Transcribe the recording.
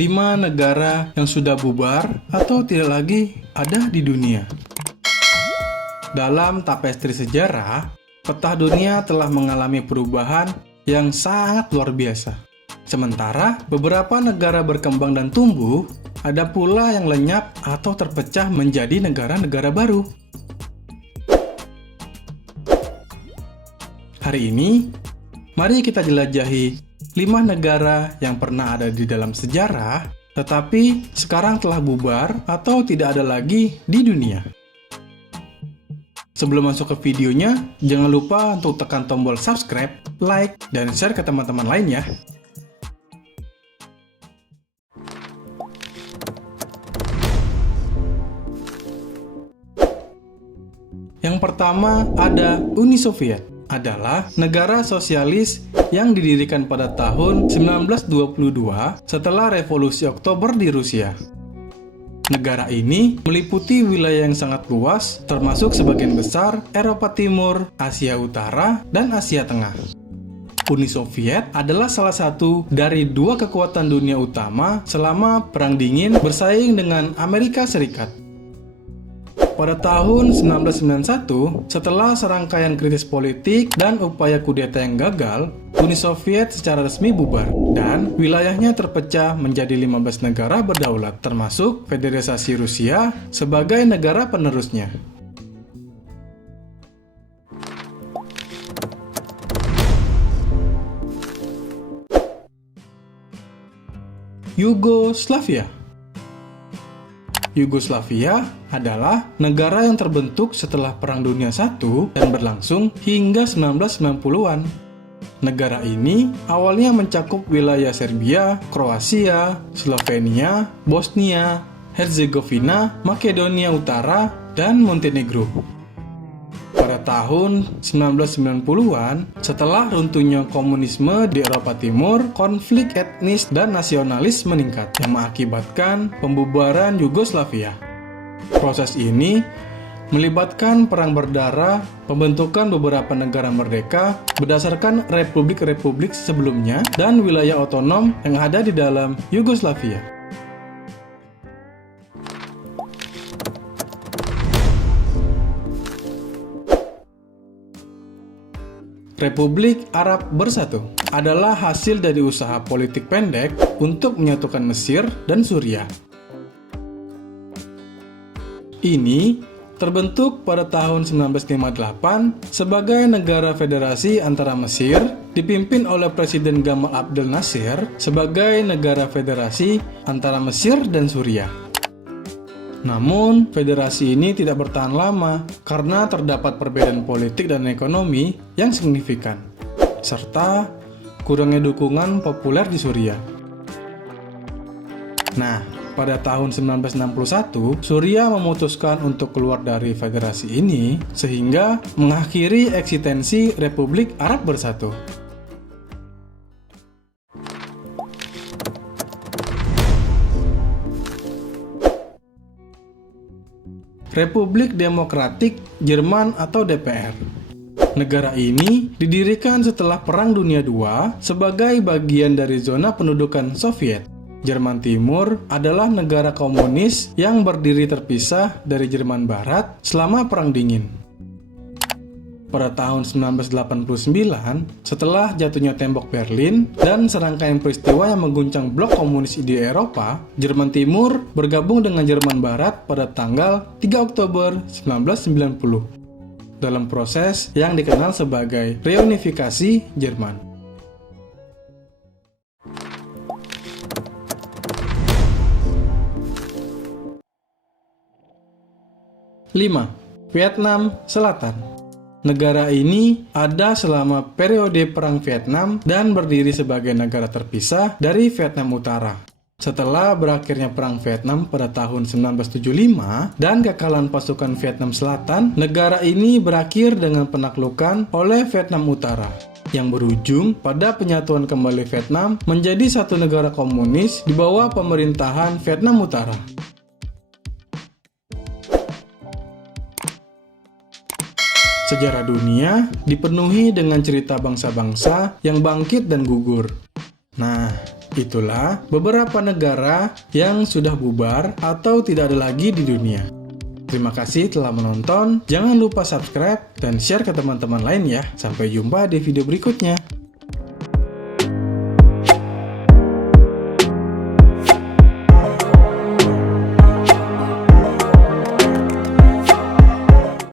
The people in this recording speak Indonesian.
5 negara yang sudah bubar atau tidak lagi ada di dunia. Dalam tapestri sejarah, peta dunia telah mengalami perubahan yang sangat luar biasa. Sementara beberapa negara berkembang dan tumbuh, ada pula yang lenyap atau terpecah menjadi negara-negara baru. Hari ini, mari kita jelajahi 5 negara yang pernah ada di dalam sejarah, tetapi sekarang telah bubar atau tidak ada lagi di dunia. Sebelum masuk ke videonya, jangan lupa untuk tekan tombol subscribe, like, dan share ke teman-teman lain ya. Yang pertama ada Uni Soviet, adalah negara sosialis yang didirikan pada tahun 1922 setelah Revolusi Oktober di Rusia. Negara ini meliputi wilayah yang sangat luas, termasuk sebagian besar Eropa Timur, Asia Utara, dan Asia Tengah. Uni Soviet adalah salah satu dari 2 kekuatan dunia utama selama Perang Dingin bersaing dengan Amerika Serikat. Pada tahun 1991, setelah serangkaian krisis politik dan upaya kudeta yang gagal, Uni Soviet secara resmi bubar dan wilayahnya terpecah menjadi 15 negara berdaulat, termasuk Federasi Rusia sebagai negara penerusnya. Yugoslavia. Yugoslavia adalah negara yang terbentuk setelah Perang Dunia I dan berlangsung hingga 1990-an. Negara ini awalnya mencakup wilayah Serbia, Kroasia, Slovenia, Bosnia, Herzegovina, Makedonia Utara, dan Montenegro. Pada tahun 1990-an, setelah runtuhnya komunisme di Eropa Timur, konflik etnis dan nasionalis meningkat yang mengakibatkan pembubaran Yugoslavia. Proses ini melibatkan perang berdarah, pembentukan beberapa negara merdeka berdasarkan republik-republik sebelumnya, dan wilayah otonom yang ada di dalam Yugoslavia. Republik Arab Bersatu adalah hasil dari usaha politik pendek untuk menyatukan Mesir dan Suriah. Ini terbentuk pada tahun 1958 sebagai negara federasi antara Mesir, dipimpin oleh Presiden Gamal Abdel Nasser, sebagai negara federasi antara Mesir dan Suriah. Namun, federasi ini tidak bertahan lama karena terdapat perbedaan politik dan ekonomi yang signifikan, serta kurangnya dukungan populer di Suriah. Nah, pada tahun 1961, Suriah memutuskan untuk keluar dari federasi ini, sehingga mengakhiri eksistensi Republik Arab Bersatu. Republik Demokratik Jerman atau DPR. Negara ini didirikan setelah Perang Dunia II sebagai bagian dari zona pendudukan Soviet. Jerman Timur adalah negara komunis yang berdiri terpisah dari Jerman Barat selama Perang Dingin. Pada tahun 1989, setelah jatuhnya tembok Berlin dan serangkaian peristiwa yang mengguncang blok komunis di Eropa, Jerman Timur bergabung dengan Jerman Barat pada tanggal 3 Oktober 1990 dalam proses yang dikenal sebagai reunifikasi Jerman. Lima, Vietnam Selatan. Negara ini ada selama periode Perang Vietnam dan berdiri sebagai negara terpisah dari Vietnam Utara. Setelah berakhirnya Perang Vietnam pada tahun 1975 dan kekalahan pasukan Vietnam Selatan, negara ini berakhir dengan penaklukan oleh Vietnam Utara, yang berujung pada penyatuan kembali Vietnam menjadi satu negara komunis di bawah pemerintahan Vietnam Utara. Sejarah dunia dipenuhi dengan cerita bangsa-bangsa yang bangkit dan gugur. Nah, Itulah beberapa negara yang sudah bubar atau tidak ada lagi di dunia. Terima kasih telah menonton, jangan lupa subscribe dan share ke teman-teman lain ya. Sampai jumpa di video berikutnya.